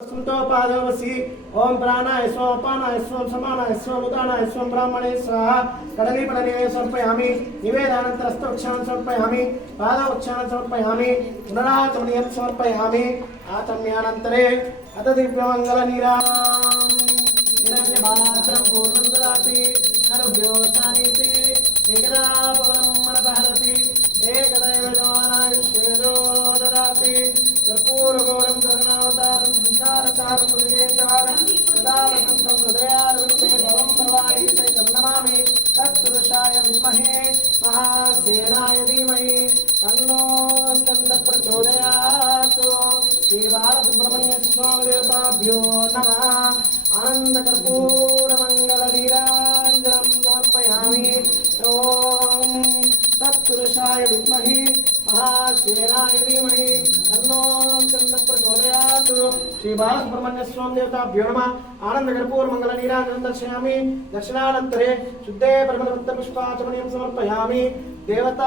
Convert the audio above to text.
पादवसी ओम प्राणाय स्वं अपानाय स्वं समानाय स्वं उदानाय स्वं ब्राह्मणे स्वाहा कडली पडने समर्पयामि निवेदानन्तरस्तवक्षान् समर्पयामि पादवक्षान् समर्पयामि पुनराचमनीयं समर्पयामि आचम्यानन्तरे अत दिव्यमङ्गलनीराम् हिरण्यबाणान्तरं पूर्णं ददाति नरुभ्यो शानीति एकदा पवनं मनपहरति एकदैव जवानायुष्येजो ददाति कर्पूरगौरं करुणावतारं संसारसारं मृगेन्द्रवारं सदा वसन्तं हृदयारविन्दे भवं भवानी चैतं नमामि तत्पुरुषाय विद्महे महासेनाय धीमहि तन्नो स्कन्दः प्रचोदयात् श्रीबालसुब्रह्मण्य स्वामी देवताभ्यो नमः आनन्दकर्पूरमङ्गलनीराञ्जनं समर्पयामि ॐ तत्पुरुषाय विद्महे महासेनाय धीमहि तन्नो स्कन्दः प्रचोदयात् श्री बालसुब्रह्मण्य स्वामी देवताभ्यो नमः आनन्दकर्पूरमङ्गलनीराञ्जनं दर्शयामि दर्शनानन्तरे शुद्धे परमपवित्रपुष्पाचमनीयं समर्पयामि देवता